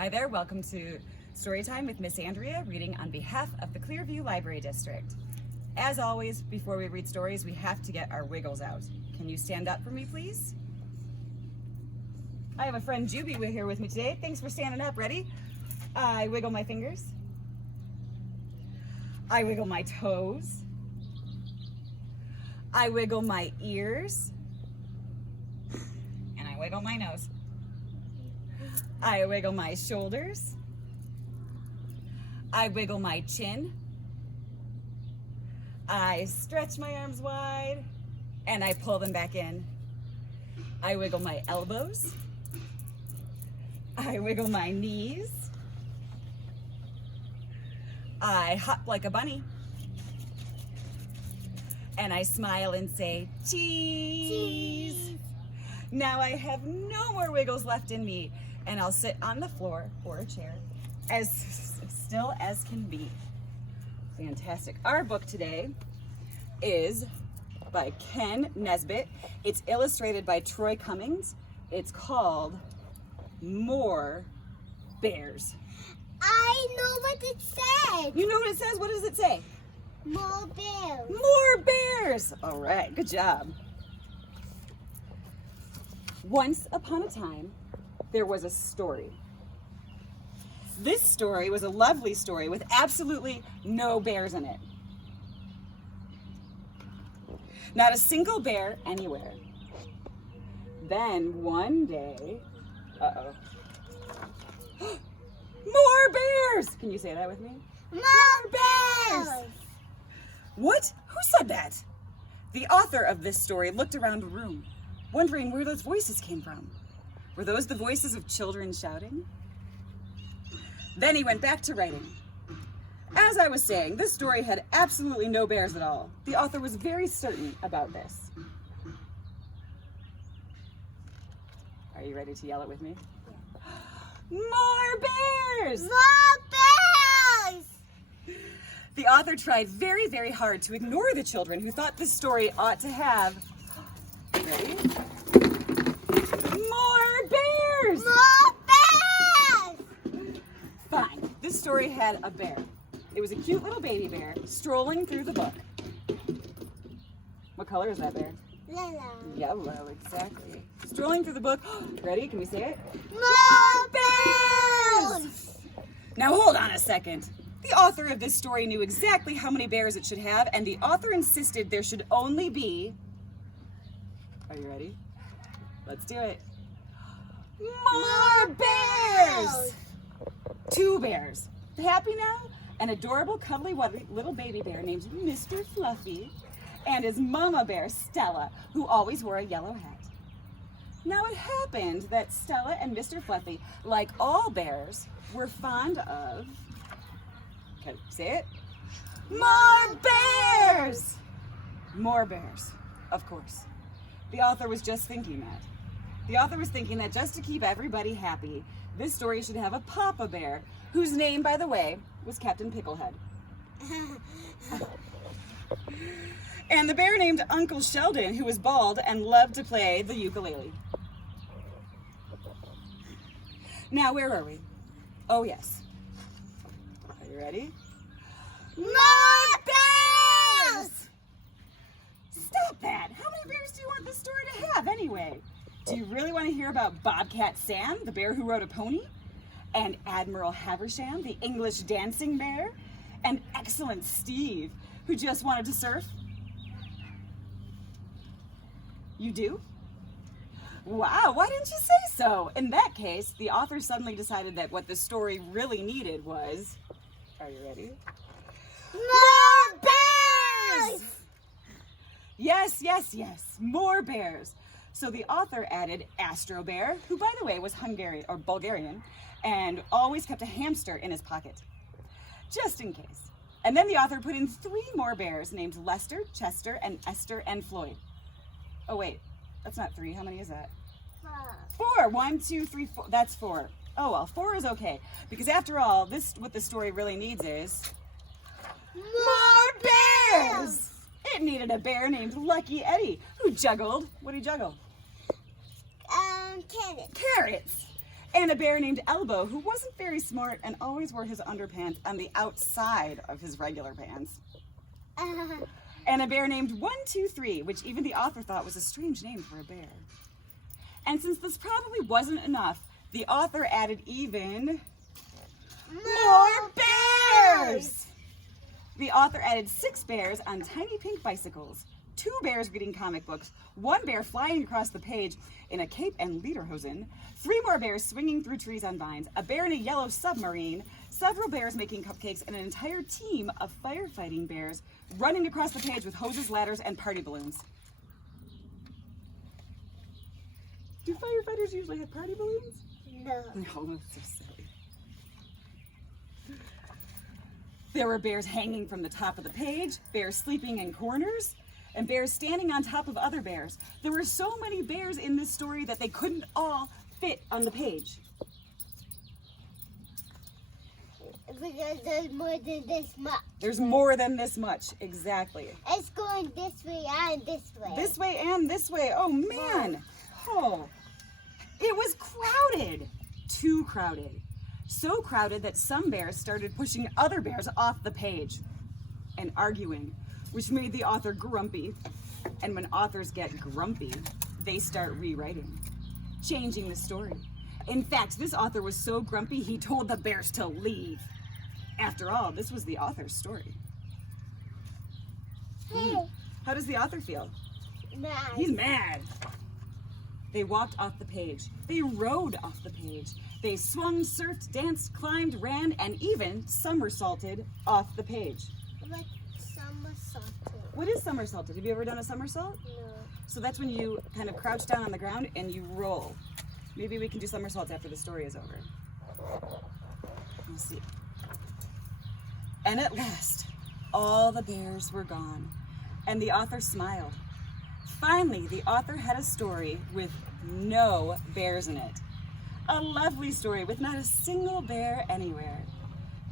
Hi there, welcome to Storytime with Miss Andrea, reading on behalf of the Clearview Library District. As always, before we read stories, we have to get our wiggles out. Can you stand up for me, please? I have a friend Juby here with me today. Thanks for standing up. Ready? I wiggle my fingers. I wiggle my toes. I wiggle my ears. And I wiggle my nose. I wiggle my shoulders. I wiggle my chin. I stretch my arms wide and I pull them back in. I wiggle my elbows. I wiggle my knees. I hop like a bunny. And I smile and say, cheese. Now I have no more wiggles left in me, and I'll sit on the floor or a chair as still as can be. Fantastic. Our book today is by Kenn Nesbit. It's illustrated by Troy Cummings. It's called More Bears. I know what it says. You know what it says? What does it say? More bears. More bears. All right, good job. Once upon a time, there was a story. This story was a lovely story with absolutely no bears in it. Not a single bear anywhere. Then one day, more bears! Can you say that with me? More bears. What? Who said that? The author of this story looked around the room, wondering where those voices came from. Were those the voices of children shouting? Then he went back to writing. As I was saying, this story had absolutely no bears at all. The author was very certain about this. Are you ready to yell it with me? More bears! More bears. The author tried very, very hard to ignore the children who thought this story ought to have, ready? More bears! More bears. Fine, this story had a bear. It was a cute little baby bear strolling through the book. What color is that bear? Yellow. Yellow, exactly. Strolling through the book. Ready? Can we say it? More bears. Now hold on a second. The author of this story knew exactly how many bears it should have, and the author insisted there should only be... Are you ready? Let's do it. More bears! 2 bears. Happy now? An adorable, cuddly little baby bear named Mr. Fluffy, and his mama bear, Stella, who always wore a yellow hat. Now it happened that Stella and Mr. Fluffy, like all bears, were fond of... Okay, say it. More bears! More bears, of course. The author was just thinking that. The author was thinking that just to keep everybody happy, this story should have a Papa Bear, whose name, by the way, was Captain Picklehead. And the bear named Uncle Sheldon, who was bald and loved to play the ukulele. Now, where are we? Oh, yes. Are you ready? More bears. Stop that! How many bears do you want this story to have anyway? Do you really want to hear about Bobcat Sam, the bear who rode a pony? And Admiral Haversham, the English dancing bear? And Excellent Steve, who just wanted to surf? You do? Wow, why didn't you say so? In that case, the author suddenly decided that what the story really needed was... Are you ready? More bears. Yes, yes, yes, more bears. So the author added Astro Bear, who by the way was Hungarian or Bulgarian, and always kept a hamster in his pocket, just in case. And then the author put in 3 more bears named Lester, Chester, and Esther and Floyd. Oh wait, that's not 3. How many is that? 4. 1, 2, 3, 4. That's 4. Oh well, 4 is okay, because after all, what the story really needs is more bears. It needed a bear named Lucky Eddie, who juggled. What did he juggle? Carrots. Carrots. and a bear named Elbow, who wasn't very smart and always wore his underpants on the outside of his regular pants. And a bear named 123, which even the author thought was a strange name for a bear. And since this probably wasn't enough, the author added even more bears! The author added 6 bears on tiny pink bicycles, 2 bears reading comic books, 1 bear flying across the page in a cape and lederhosen, 3 more bears swinging through trees on vines, a bear in a yellow submarine, several bears making cupcakes, and an entire team of firefighting bears running across the page with hoses, ladders, and party balloons. Do firefighters usually have party balloons? No. No, that's so silly. There were bears hanging from the top of the page, bears sleeping in corners, and bears standing on top of other bears. There were so many bears in this story that they couldn't all fit on the page. Because there's more than this much. There's more than this much, exactly. It's going this way and this way. This way and this way, oh man. Oh, it was crowded, too crowded. So crowded that some bears started pushing other bears off the page and arguing, which made the author grumpy. And when authors get grumpy, they start rewriting, changing the story. In fact, this author was so grumpy, he told the bears to leave. After all, this was the author's story. Hey, How does the author feel? nice. He's mad. They walked off the page. They rode off the page. They swung, surfed, danced, climbed, ran, and even somersaulted off the page. Like somersaulting. What is somersaulted? Have you ever done a somersault? No. So that's when you kind of crouch down on the ground and you roll. Maybe we can do somersaults after the story is over. Let's see. And at last, all the bears were gone, and the author smiled. Finally, the author had a story with no bears in it. A lovely story with not a single bear anywhere.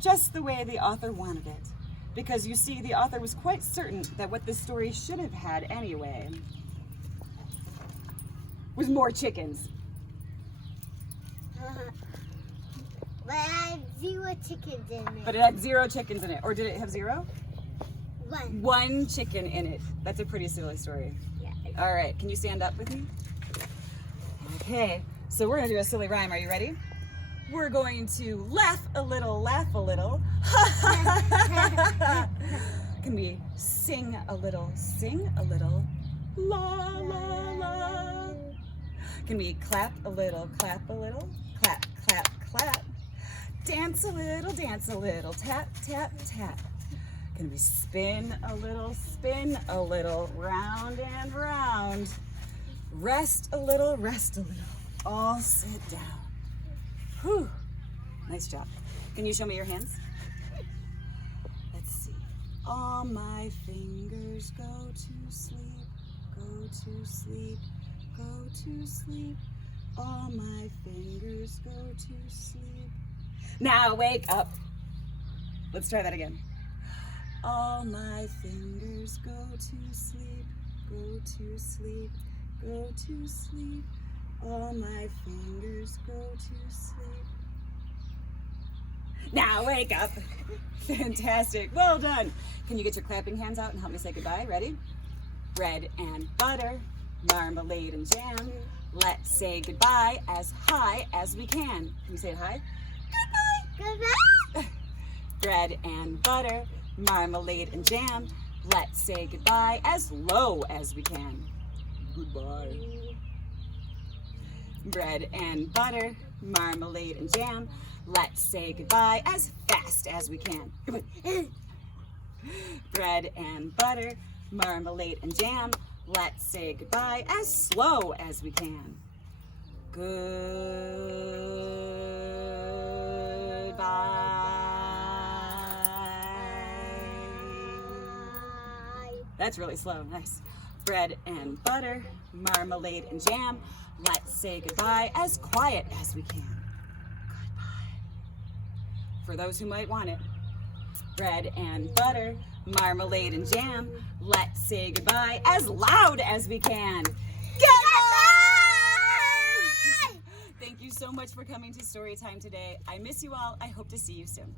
Just the way the author wanted it. Because you see, the author was quite certain that what this story should have had anyway was more chickens. But I had 0 chickens in it. But it had 0 chickens in it. Or did it have 0? 1. 1 chicken in it. That's a pretty silly story. Yeah. All right, can you stand up with me? Okay, so we're gonna do a silly rhyme. Are you ready? We're going to laugh a little, laugh a little. Can we sing a little, la, la, la. Can we clap a little, clap, clap, clap. Dance a little, tap, tap, tap. Can we spin a little, round and round. Rest a little, all sit down. Whew, nice job. Can you show me your hands? Let's see. All my fingers go to sleep, go to sleep, go to sleep. All my fingers go to sleep. Now wake up. Let's try that again. All my fingers go to sleep, go to sleep, go to sleep. All my fingers go to sleep. Now wake up. Fantastic. Well done. Can you get your clapping hands out and help me say goodbye? Ready? Bread and butter, marmalade and jam. Let's say goodbye as high as we can. Can you say it high? Goodbye. Bread and butter, marmalade and jam. Let's say goodbye as low as we can. Goodbye. Bread and butter, marmalade and jam. Let's say goodbye as fast as we can. Bread and butter, marmalade and jam. Let's say goodbye as slow as we can. Goodbye. That's really slow. Nice. Bread and butter, marmalade and jam. Let's say goodbye as quiet as we can. Goodbye. For those who might want it. Bread and butter, marmalade and jam. Let's say goodbye as loud as we can. Goodbye! Thank you you so much for coming to Storytime today. I miss you all. I hope to see you soon.